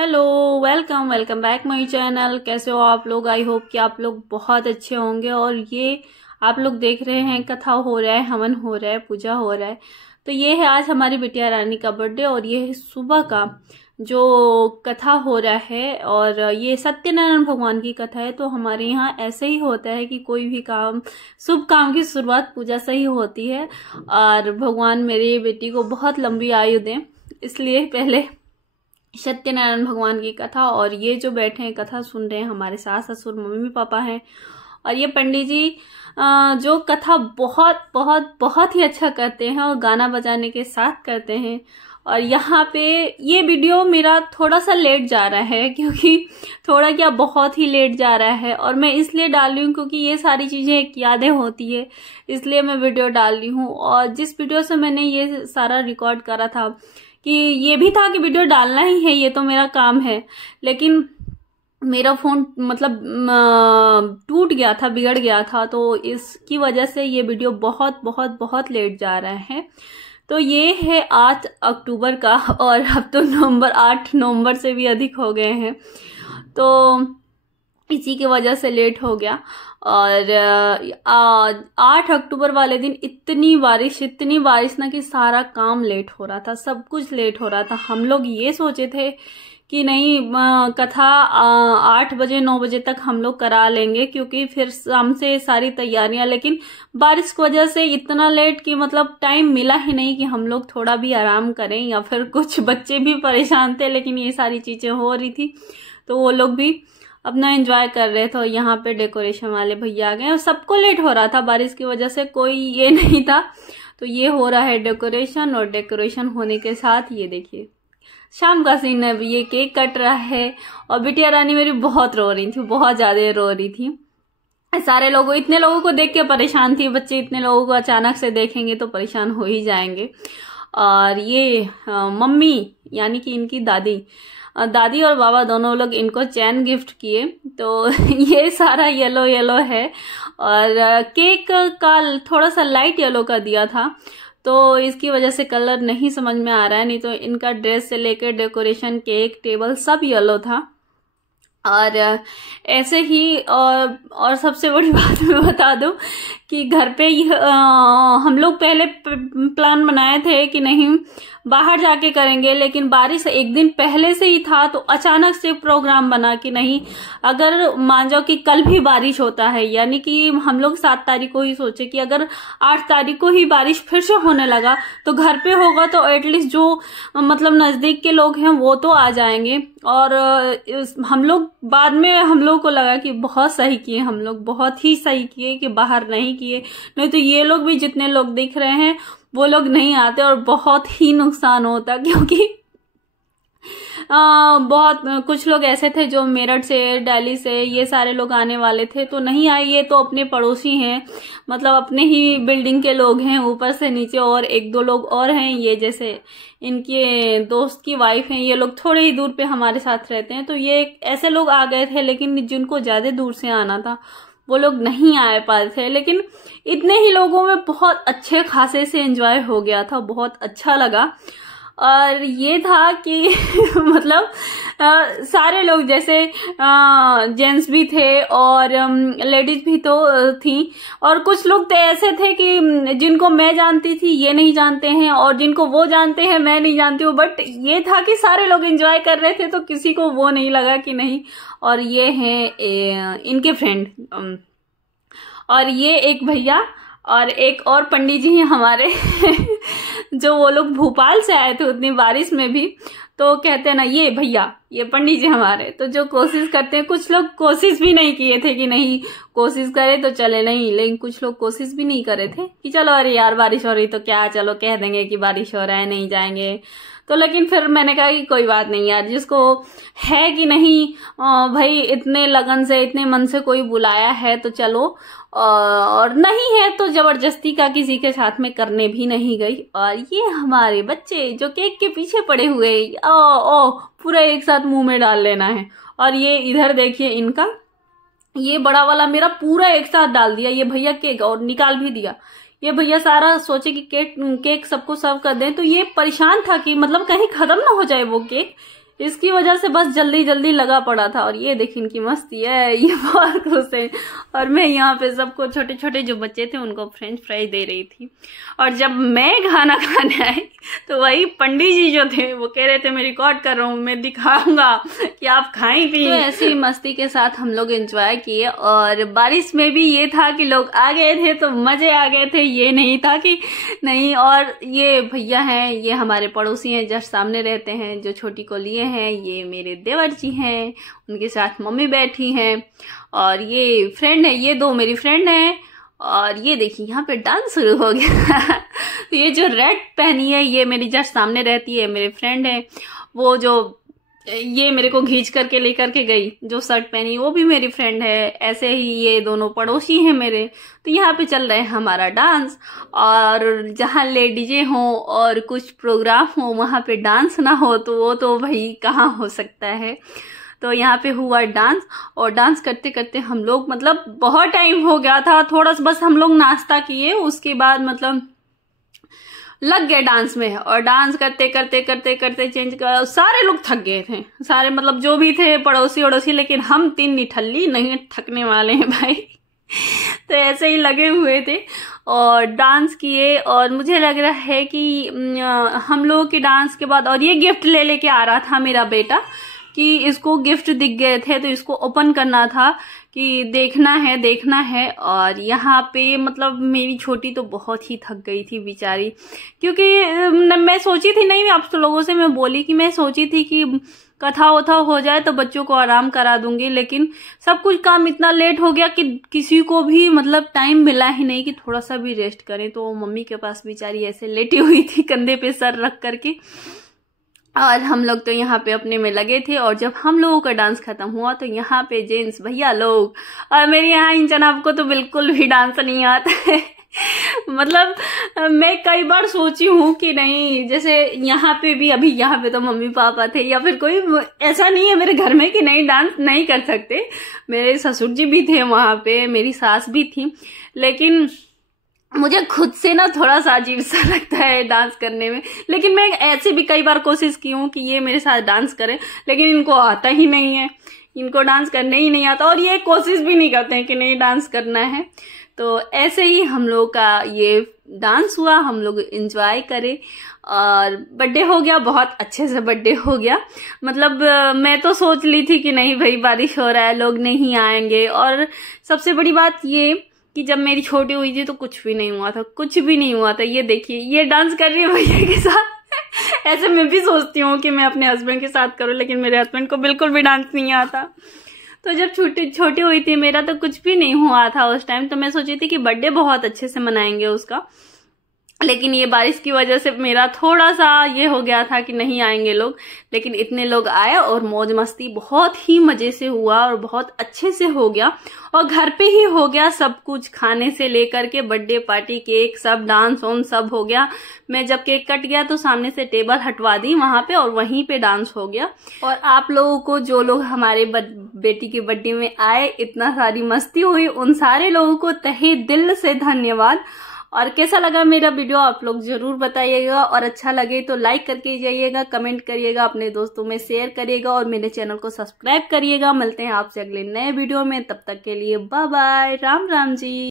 Hello, welcome welcome back my channel. कैसे हो आप लोग? आई होप कि आप लोग बहुत अच्छे होंगे। और ये आप लोग देख रहे हैं कथा हो रहा है, हवन हो रहा है, पूजा हो रहा है। तो ये है आज हमारी बिटिया रानी का बर्थडे और ये है सुबह का जो कथा हो रहा है। और ये सत्यनारायण भगवान की कथा है। तो हमारे यहाँ ऐसे ही होता है कि कोई भी काम, शुभ काम की शुरुआत पूजा से ही होती है। और भगवान मेरी बेटी को बहुत लंबी आयु दें, इसलिए पहले सत्यनारायण भगवान की कथा। और ये जो बैठे हैं कथा सुन रहे हैं हमारे सास ससुर मम्मी पापा हैं। और ये पंडित जी जो कथा बहुत बहुत बहुत ही अच्छा करते हैं और गाना बजाने के साथ करते हैं। और यहाँ पे ये वीडियो मेरा थोड़ा सा लेट जा रहा है, क्योंकि थोड़ा क्या बहुत ही लेट जा रहा है। और मैं इसलिए डाल रही हूँ क्योंकि ये सारी चीजें एक यादें होती है, इसलिए मैं वीडियो डाल रही हूँ। और जिस वीडियो से मैंने ये सारा रिकॉर्ड करा था कि ये भी था कि वीडियो डालना ही है, ये तो मेरा काम है, लेकिन मेरा फोन मतलब टूट गया था, बिगड़ गया था। तो इसकी वजह से ये वीडियो बहुत बहुत बहुत लेट जा रहा है। तो ये है 8 अक्टूबर का, और अब तो 8 नवंबर से भी अधिक हो गए हैं, तो इसी की वजह से लेट हो गया। और 8 अक्टूबर वाले दिन इतनी बारिश ना कि सारा काम लेट हो रहा था, सब कुछ लेट हो रहा था। हम लोग ये सोचे थे कि नहीं, कथा 8 बजे 9 बजे तक हम लोग करा लेंगे, क्योंकि फिर शाम से सारी तैयारियां। लेकिन बारिश की वजह से इतना लेट कि मतलब टाइम मिला ही नहीं कि हम लोग थोड़ा भी आराम करें, या फिर कुछ बच्चे भी परेशान थे, लेकिन ये सारी चीजें हो रही थी तो वो लोग भी अपना एंजॉय कर रहे थे। और यहाँ पे डेकोरेशन वाले भैया आ गए और सबको लेट हो रहा था बारिश की वजह से, कोई ये नहीं था। तो ये हो रहा है डेकोरेशन, और डेकोरेशन होने के साथ ये देखिए शाम का सीन है। ये केक कट रहा है और बिटिया रानी मेरी बहुत रो रही थी, बहुत ज्यादा रो रही थी। सारे लोगों, इतने लोगों को देख के परेशान थी। बच्चे इतने लोगों को अचानक से देखेंगे तो परेशान हो ही जाएंगे। और ये मम्मी यानी कि इनकी दादी और बाबा दोनों लोग इनको चैन गिफ्ट किए। तो ये सारा येलो येलो है। और केक का थोड़ा सा लाइट येलो का दिया था, तो इसकी वजह से कलर नहीं समझ में आ रहा है। नहीं तो इनका ड्रेस से लेकर डेकोरेशन, केक, टेबल सब येलो था। और ऐसे ही और सबसे बड़ी बात मैं बता दूं कि घर पे हम लोग पहले प्लान बनाए थे कि नहीं बाहर जाके करेंगे, लेकिन बारिश एक दिन पहले से ही था। तो अचानक से प्रोग्राम बना कि नहीं, अगर मान जाओ कि कल भी बारिश होता है, यानी कि हम लोग 7 तारीख को ही सोचे कि अगर 8 तारीख को ही बारिश फिर से होने लगा तो घर पे होगा तो एटलीस्ट जो मतलब नजदीक के लोग हैं वो तो आ जाएंगे। और हम लोग बाद में हम लोग को लगा कि बहुत सही किए, हम लोग बहुत ही सही किए कि बाहर नहीं किए। नहीं तो ये लोग भी जितने लोग दिख रहे हैं वो लोग नहीं आते और बहुत ही नुकसान होता, क्योंकि बहुत कुछ लोग ऐसे थे जो मेरठ से, दिल्ली से, ये सारे लोग आने वाले थे तो नहीं आए। ये तो अपने पड़ोसी हैं, मतलब अपने ही बिल्डिंग के लोग हैं, ऊपर से नीचे और 1-2 लोग और हैं। ये जैसे इनके दोस्त की वाइफ हैं, ये लोग थोड़े ही दूर पे हमारे साथ रहते हैं। तो ये ऐसे लोग आ गए थे, लेकिन जिनको ज्यादा दूर से आना था वो लोग नहीं आ पाए थे। लेकिन इतने ही लोगों में बहुत अच्छे खासे से एंजॉय हो गया था, बहुत अच्छा लगा। और ये था कि मतलब सारे लोग, जैसे जेंट्स भी थे और लेडीज भी तो थी। और कुछ लोग तो ऐसे थे कि जिनको मैं जानती थी ये नहीं जानते हैं, और जिनको वो जानते हैं मैं नहीं जानती हूँ। बट ये था कि सारे लोग एंजॉय कर रहे थे, तो किसी को वो नहीं लगा कि नहीं। और ये हैं इनके फ्रेंड, और ये एक भैया और एक और पंडित जी हैं हमारे जो वो लोग भोपाल से आए थे उतनी बारिश में भी। तो कहते हैं ना, ये भैया, ये पंडित जी हमारे, तो जो कोशिश करते हैं। कुछ लोग कोशिश भी नहीं किए थे कि नहीं कोशिश करे तो चले, नहीं, लेकिन कुछ लोग कोशिश भी नहीं करे थे कि चलो अरे यार बारिश हो रही तो क्या, चलो कह देंगे कि बारिश हो रहा है, नहीं जाएंगे। तो लेकिन फिर मैंने कहा कि कोई बात नहीं यार, जिसको है कि नहीं भाई इतने लगन से, इतने मन से कोई बुलाया है तो चलो, और नहीं है तो जबरदस्ती का किसी के साथ में करने भी नहीं गई। और ये हमारे बच्चे जो केक के पीछे पड़े हुए, ओ पूरा एक साथ मुंह में डाल लेना है। और ये इधर देखिए इनका, ये बड़ा वाला मेरा पूरा एक साथ डाल दिया ये भैया केक, और निकाल भी दिया। ये भैया सारा सोचे कि केक सबको सर्व कर दें, तो ये परेशान था कि मतलब कहीं खत्म ना हो जाए वो केक, इसकी वजह से बस जल्दी जल्दी लगा पड़ा था। और ये देखिए इनकी मस्ती है, ये बहुत खुश है। और मैं यहाँ पे सबको छोटे छोटे जो बच्चे थे उनको फ्रेंच फ्राई दे रही थी। और जब मैं खाना खाने आई तो वही पंडित जी जो थे वो कह रहे थे मैं रिकॉर्ड कर रहा हूँ, मैं दिखाऊंगा कि आप खाएं पिए। तो ऐसी मस्ती के साथ हम लोग एंजॉय किए। और बारिश में भी ये था कि लोग आ गए थे तो मजे आ गए थे, ये नहीं था कि नहीं। और ये भैया हैं, ये हमारे पड़ोसी हैं, जस्ट सामने रहते हैं, जो छोटी को लिए हैं। ये मेरे देवर जी हैं, उनके साथ मम्मी बैठी हैं। और ये फ्रेंड है, ये दो मेरी फ्रेंड हैं। और ये देखिए यहाँ पे डांस शुरू हो गया। तो ये जो रेड पहनी है ये मेरी जस्ट सामने रहती है, मेरे फ्रेंड है। वो जो ये मेरे को खींच करके लेकर के गई, जो शर्ट पहनी वो भी मेरी फ्रेंड है। ऐसे ही ये दोनों पड़ोसी हैं मेरे। तो यहाँ पे चल रहा है हमारा डांस। और जहाँ लेडीजे हो और कुछ प्रोग्राम हो वहाँ पे डांस ना हो तो वो तो भाई कहाँ हो सकता है। तो यहाँ पे हुआ डांस। और डांस करते करते हम लोग मतलब बहुत टाइम हो गया था, थोड़ा सा बस हम लोग नाश्ता किए, उसके बाद मतलब लग गए डांस में। और डांस करते करते करते करते चेंज कर सारे लोग थक गए थे, सारे मतलब जो भी थे पड़ोसी वड़ोसी। लेकिन हम तीन निठल्ली नहीं थकने वाले हैं भाई। तो ऐसे ही लगे हुए थे और डांस किए। और मुझे लग रहा है कि हम लोगों के डांस के बाद और ये गिफ्ट ले लेके आ रहा था मेरा बेटा कि इसको गिफ्ट दिख गए थे तो इसको ओपन करना था कि देखना है देखना है। और यहाँ पे मतलब मेरी छोटी तो बहुत ही थक गई थी बेचारी, क्योंकि मैं सोची थी, नहीं आप लोगों से मैं बोली कि मैं सोची थी कि कथा वथा हो जाए तो बच्चों को आराम करा दूंगी। लेकिन सब कुछ काम इतना लेट हो गया कि किसी को भी मतलब टाइम मिला ही नहीं कि थोड़ा सा भी रेस्ट करें। तो मम्मी के पास बेचारी ऐसे लेटी हुई थी कंधे पे सर रख करके। और हम लोग तो यहाँ पे अपने में लगे थे। और जब हम लोगों का डांस खत्म हुआ तो यहाँ पे जेंट्स भैया लोग, और मेरे यहाँ इन जनाब को तो बिल्कुल भी डांस नहीं आता है। मतलब मैं कई बार सोची हूँ कि नहीं, जैसे यहाँ पे भी अभी यहाँ पे तो मम्मी पापा थे या फिर कोई ऐसा नहीं है मेरे घर में कि नहीं डांस नहीं कर सकते। मेरे ससुर जी भी थे वहां पे, मेरी सास भी थी। लेकिन मुझे खुद से ना थोड़ा सा अजीब सा लगता है डांस करने में। लेकिन मैं ऐसे भी कई बार कोशिश की हूँ कि ये मेरे साथ डांस करे, लेकिन इनको आता ही नहीं है, इनको डांस करने ही नहीं आता। और ये कोशिश भी नहीं करते हैं कि नहीं डांस करना है। तो ऐसे ही हम लोग का ये डांस हुआ, हम लोग एंजॉय करे। और बर्थडे हो गया, बहुत अच्छे से बर्थडे हो गया। मतलब मैं तो सोच ली थी कि नहीं भाई बारिश हो रहा है, लोग नहीं आएंगे। और सबसे बड़ी बात ये कि जब मेरी छोटी हुई थी तो कुछ भी नहीं हुआ था, कुछ भी नहीं हुआ था। ये देखिए ये डांस कर रही है भैया के साथ। ऐसे मैं भी सोचती हूँ कि मैं अपने हस्बैंड के साथ करूँ, लेकिन मेरे हस्बैंड को बिल्कुल भी डांस नहीं आता। तो जब छोटी हुई थी मेरा तो कुछ भी नहीं हुआ था उस टाइम। तो मैं सोची थी कि बर्थडे बहुत अच्छे से मनाएंगे उसका। लेकिन ये बारिश की वजह से मेरा थोड़ा सा ये हो गया था कि नहीं आएंगे लोग। लेकिन इतने लोग आए और मौज मस्ती बहुत ही मजे से हुआ और बहुत अच्छे से हो गया। और घर पे ही हो गया सब कुछ, खाने से लेकर के बर्थडे पार्टी, केक, सब डांस वांस सब हो गया। मैं जब केक कट गया तो सामने से टेबल हटवा दी वहां पे और वहीं पे डांस हो गया। और आप लोगों को जो लोग हमारे बेटी के बर्थडे में आए, इतना सारी मस्ती हुई, उन सारे लोगों को तहे दिल से धन्यवाद। और कैसा लगा मेरा वीडियो आप लोग जरूर बताइएगा। और अच्छा लगे तो लाइक करके जाइएगा, कमेंट करिएगा, अपने दोस्तों में शेयर करिएगा और मेरे चैनल को सब्सक्राइब करिएगा। मिलते हैं आपसे अगले नए वीडियो में, तब तक के लिए बाय बाय, राम राम जी।